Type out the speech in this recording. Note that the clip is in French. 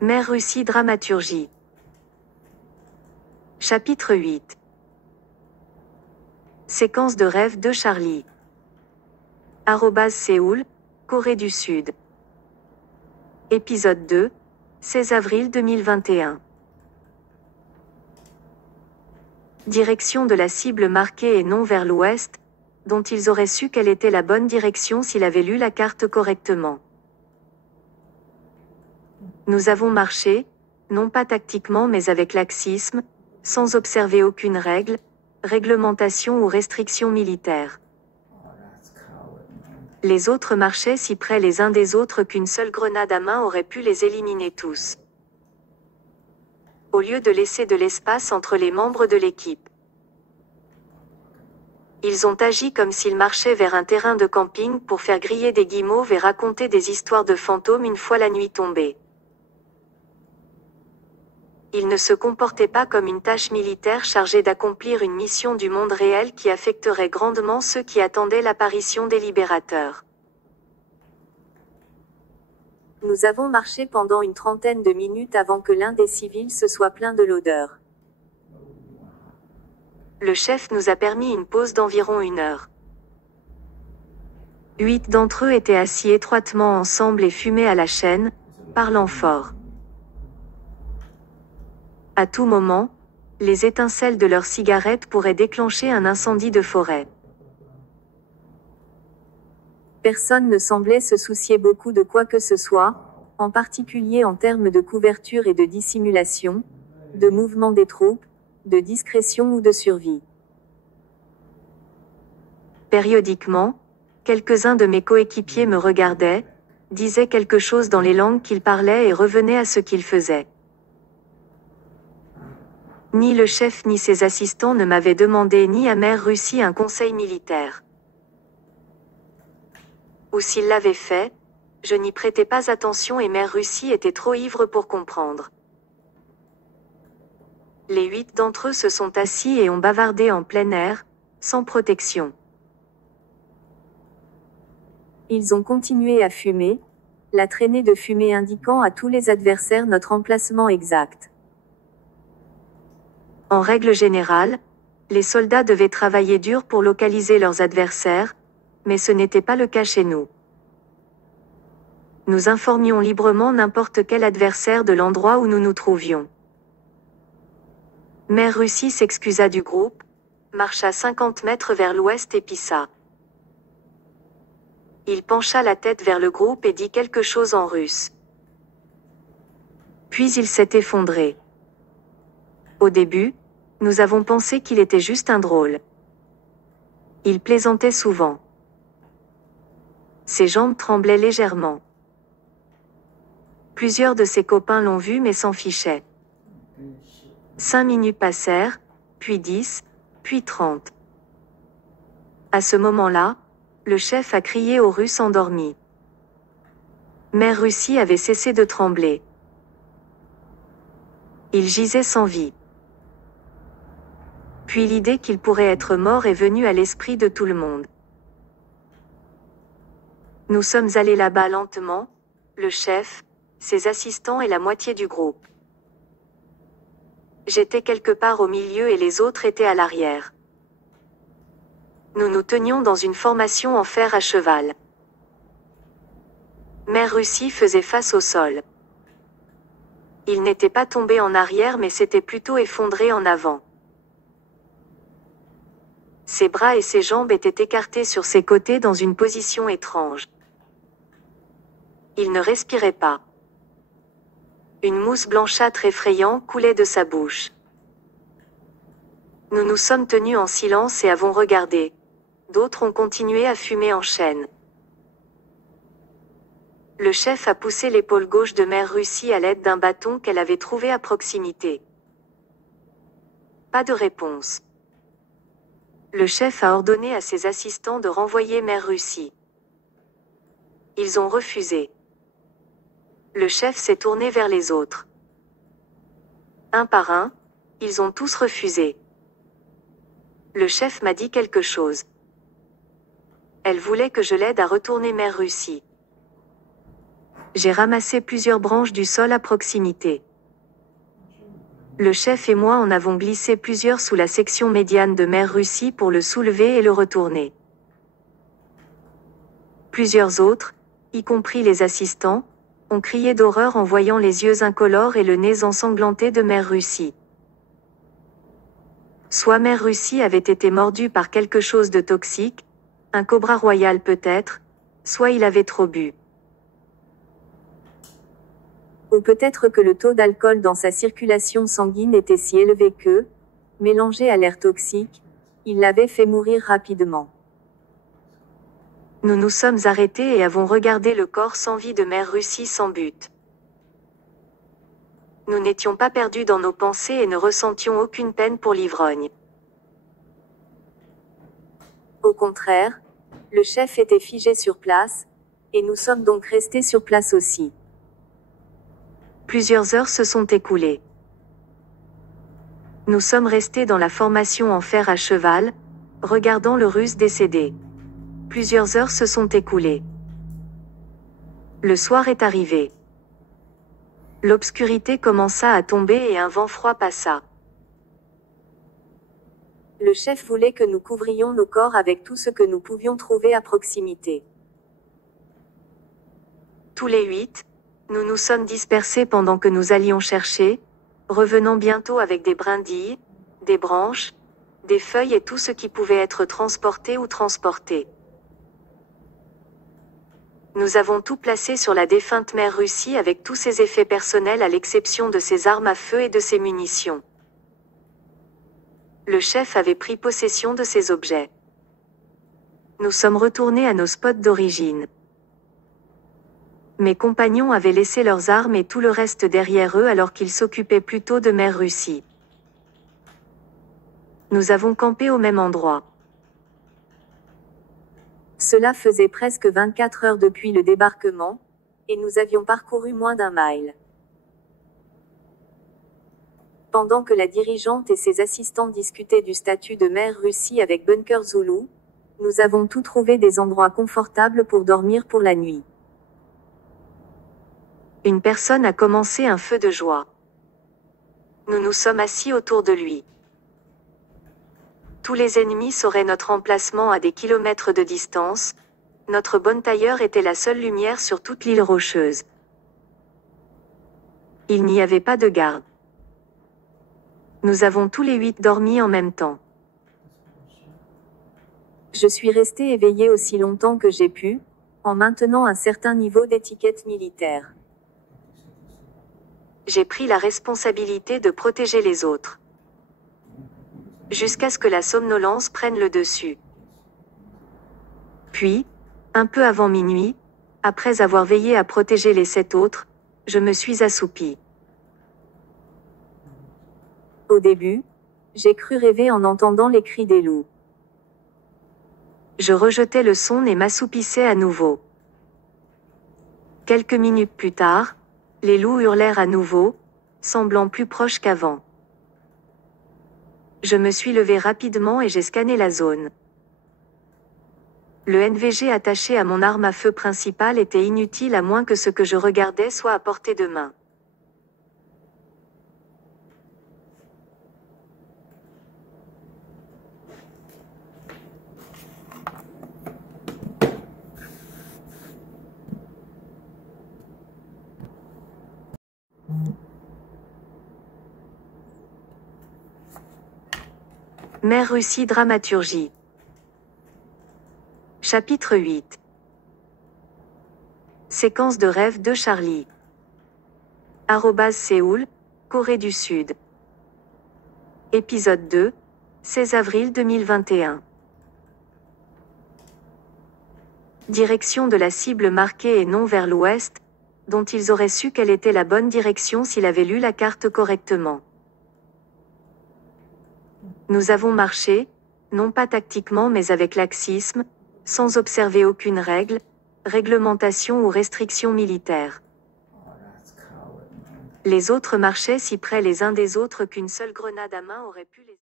Mère Russie dramaturgie. Chapitre 8. Séquence de rêve de Charlie. Séoul, Corée du Sud. Épisode 2, 16 avril 2021. Direction de la cible marquée et non vers l'ouest, dont ils auraient su quelle était la bonne direction s'ils avaient lu la carte correctement. Nous avons marché, non pas tactiquement mais avec laxisme, sans observer aucune règle, réglementation ou restriction militaire. Les autres marchaient si près les uns des autres qu'une seule grenade à main aurait pu les éliminer tous. Au lieu de laisser de l'espace entre les membres de l'équipe. Ils ont agi comme s'ils marchaient vers un terrain de camping pour faire griller des guimauves et raconter des histoires de fantômes une fois la nuit tombée. Ils ne se comportaient pas comme une tâche militaire chargée d'accomplir une mission du monde réel qui affecterait grandement ceux qui attendaient l'apparition des libérateurs. Nous avons marché pendant une trentaine de minutes avant que l'un des civils se soit plaint de l'odeur. Le chef nous a permis une pause d'environ 1 heure. 8 d'entre eux étaient assis étroitement ensemble et fumaient à la chaîne, parlant fort. À tout moment, les étincelles de leurs cigarettes pourraient déclencher un incendie de forêt. Personne ne semblait se soucier beaucoup de quoi que ce soit, en particulier en termes de couverture et de dissimulation, de mouvement des troupes, de discrétion ou de survie. Périodiquement, quelques-uns de mes coéquipiers me regardaient, disaient quelque chose dans les langues qu'ils parlaient et revenaient à ce qu'ils faisaient. Ni le chef ni ses assistants ne m'avaient demandé ni à Mère Russie un conseil militaire. Ou s'ils l'avaient fait, je n'y prêtais pas attention et Mère Russie était trop ivre pour comprendre. Les 8 d'entre eux se sont assis et ont bavardé en plein air, sans protection. Ils ont continué à fumer, la traînée de fumée indiquant à tous les adversaires notre emplacement exact. En règle générale, les soldats devaient travailler dur pour localiser leurs adversaires, mais ce n'était pas le cas chez nous. Nous informions librement n'importe quel adversaire de l'endroit où nous nous trouvions. Mère Russie s'excusa du groupe, marcha 50 mètres vers l'ouest et pissa. Il pencha la tête vers le groupe et dit quelque chose en russe. Puis il s'est effondré. Au début, nous avons pensé qu'il était juste un drôle. Il plaisantait souvent. Ses jambes tremblaient légèrement. Plusieurs de ses copains l'ont vu mais s'en fichaient. 5 minutes passèrent, puis 10, puis 30. À ce moment-là, le chef a crié aux Russes endormis. Mère Russie avait cessé de trembler. Il gisait sans vie. Puis l'idée qu'il pourrait être mort est venue à l'esprit de tout le monde. Nous sommes allés là-bas lentement, le chef, ses assistants et la moitié du groupe. J'étais quelque part au milieu et les autres étaient à l'arrière. Nous nous tenions dans une formation en fer à cheval. Mère Russie faisait face au sol. Il n'était pas tombé en arrière mais s'était plutôt effondré en avant. Ses bras et ses jambes étaient écartés sur ses côtés dans une position étrange. Il ne respirait pas. Une mousse blanchâtre effrayante coulait de sa bouche. Nous nous sommes tenus en silence et avons regardé. D'autres ont continué à fumer en chaîne. Le chef a poussé l'épaule gauche de Mère Russie à l'aide d'un bâton qu'elle avait trouvé à proximité. Pas de réponse. Le chef a ordonné à ses assistants de renvoyer Mère Russie. Ils ont refusé. Le chef s'est tourné vers les autres. Un par un, ils ont tous refusé. Le chef m'a dit quelque chose. Elle voulait que je l'aide à retourner Mère Russie. J'ai ramassé plusieurs branches du sol à proximité. Le chef et moi en avons glissé plusieurs sous la section médiane de Mère Russie pour le soulever et le retourner. Plusieurs autres, y compris les assistants, ont crié d'horreur en voyant les yeux incolores et le nez ensanglanté de Mère Russie. Soit Mère Russie avait été mordue par quelque chose de toxique, un cobra royal peut-être, soit il avait trop bu. Ou peut-être que le taux d'alcool dans sa circulation sanguine était si élevé que, mélangé à l'air toxique, il l'avait fait mourir rapidement. Nous nous sommes arrêtés et avons regardé le corps sans vie de Mère Russie sans but. Nous n'étions pas perdus dans nos pensées et ne ressentions aucune peine pour l'ivrogne. Au contraire, le chef était figé sur place, et nous sommes donc restés sur place aussi. Plusieurs heures se sont écoulées. Nous sommes restés dans la formation en fer à cheval, regardant le Russe décédé. Plusieurs heures se sont écoulées. Le soir est arrivé. L'obscurité commença à tomber et un vent froid passa. Le chef voulait que nous couvrions nos corps avec tout ce que nous pouvions trouver à proximité. Tous les 8, nous nous sommes dispersés pendant que nous allions chercher, revenant bientôt avec des brindilles, des branches, des feuilles et tout ce qui pouvait être transporté ou transporté. Nous avons tout placé sur la défunte Mère Russie avec tous ses effets personnels à l'exception de ses armes à feu et de ses munitions. Le chef avait pris possession de ces objets. Nous sommes retournés à nos spots d'origine. Mes compagnons avaient laissé leurs armes et tout le reste derrière eux alors qu'ils s'occupaient plutôt de Mère Russie. Nous avons campé au même endroit. Cela faisait presque 24 heures depuis le débarquement, et nous avions parcouru moins d'1 mile. Pendant que la dirigeante et ses assistants discutaient du statut de Mère Russie avec Bunker Zulu, nous avons tous trouvé des endroits confortables pour dormir pour la nuit. Une personne a commencé un feu de joie. Nous nous sommes assis autour de lui. Tous les ennemis sauraient notre emplacement à des kilomètres de distance. Notre bonne-tailleur était la seule lumière sur toute l'île rocheuse. Il n'y avait pas de garde. Nous avons tous les 8 dormi en même temps. Je suis resté éveillé aussi longtemps que j'ai pu, en maintenant un certain niveau d'étiquette militaire. J'ai pris la responsabilité de protéger les autres. Jusqu'à ce que la somnolence prenne le dessus. Puis, un peu avant minuit, après avoir veillé à protéger les 7 autres, je me suis assoupi. Au début, j'ai cru rêver en entendant les cris des loups. Je rejetais le son et m'assoupissais à nouveau. Quelques minutes plus tard, les loups hurlèrent à nouveau, semblant plus proches qu'avant. Je me suis levé rapidement et j'ai scanné la zone. Le NVG attaché à mon arme à feu principale était inutile à moins que ce que je regardais soit à portée de main. Mère Russie dramaturgie. Chapitre 8. Séquence de rêve de Charlie. Séoul, Corée du Sud. Épisode 2, 16 avril 2021. Direction de la cible marquée et non vers l'ouest, dont ils auraient su quelle était la bonne direction s'ils avaient lu la carte correctement. Nous avons marché, non pas tactiquement mais avec laxisme, sans observer aucune règle, réglementation ou restriction militaire. Les autres marchaient si près les uns des autres qu'une seule grenade à main aurait pu les